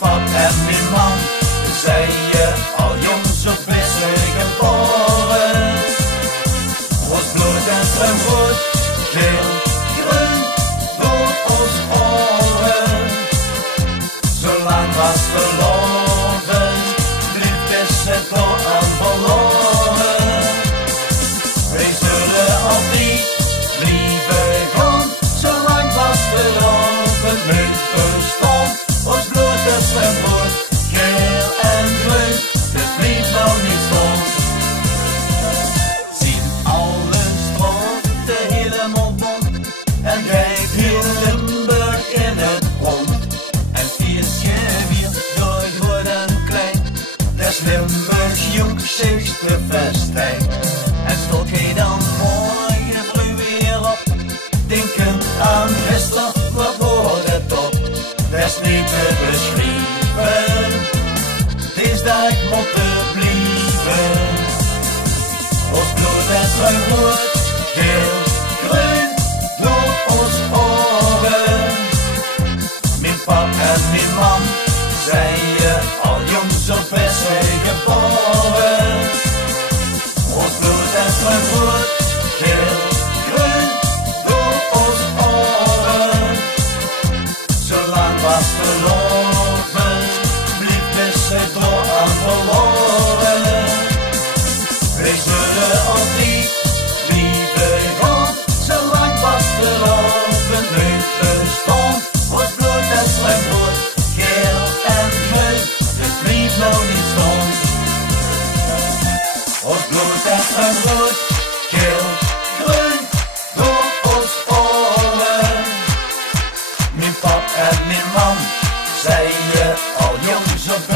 pap en mijn mam zijn je al jong zo vissig geboren. Ons bloed en zijn rood, geel, groen, door ons oren. Zolang was verloren, liefdes het door en verloren. Wij zullen altijd liefde gaan, zolang was verloren, niet bestond. Ons bloed en zijn rood, geel en groen, het blijft nou niet stond. Zien alle stroten helemaal bont en rijdt heel Limburg in het rond. En viertje weer door worden klein, des Limburgs jong zich te festijn. En stok hij dan morgen vroeg weer op, denkend aan gisteren, wat wordt het op? Des niet te beschrijven, deze dag moet er blijven. Ons bloed en zijn rood, geel, groen, door ons oren. Mijn pap en mijn mam zijn je al jong zo vissig geboren. Ons bloed en zijn rood, geel, groen, door ons oren. Zolang was verloren, liefdes het door en verloren. Wij zullen altijd liefde gaan, zolang was verloren, niet bestond. Ons bloed en zijn rood, geel en groen, het blijft nou niet stond. Ons bloed en zijn rood, geel, groen, door ons oren. Mijn pap en mijn mam zijn je al jong zo